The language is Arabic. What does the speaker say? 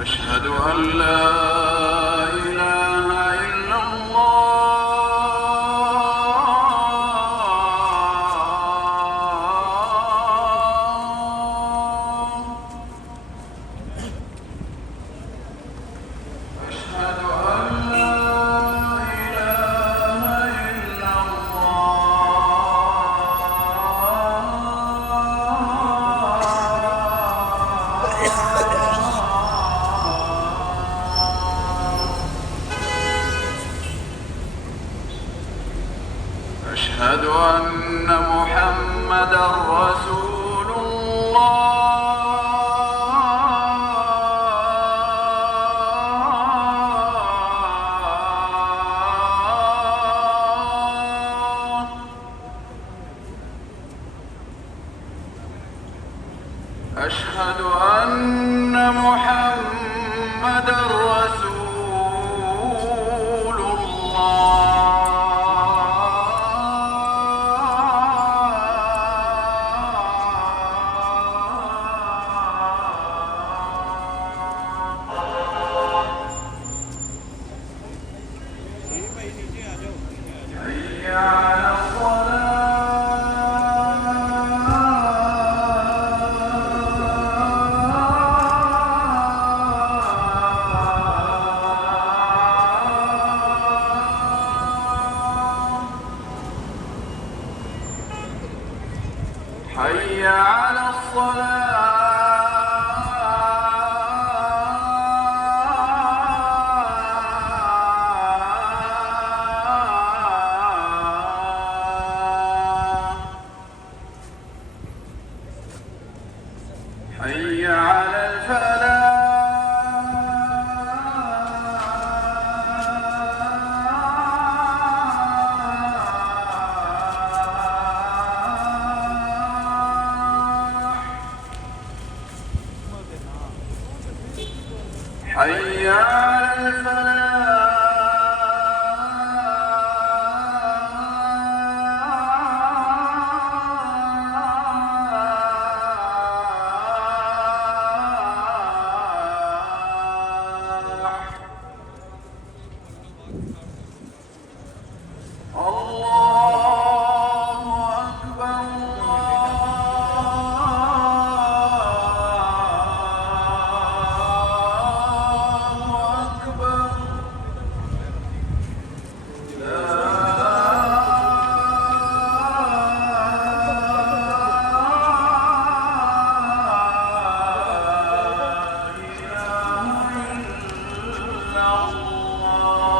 أشهد أن لا إله إلا الله. أشهد أن لا إله إلا أشهد أن محمدًا رسول الله. أشهد أن محمدًا رسول حي على حي على الصلاة. حي على الفلاح. حي على الفلاح. الله أكبر. الله أكبر. لا إله إلا الله.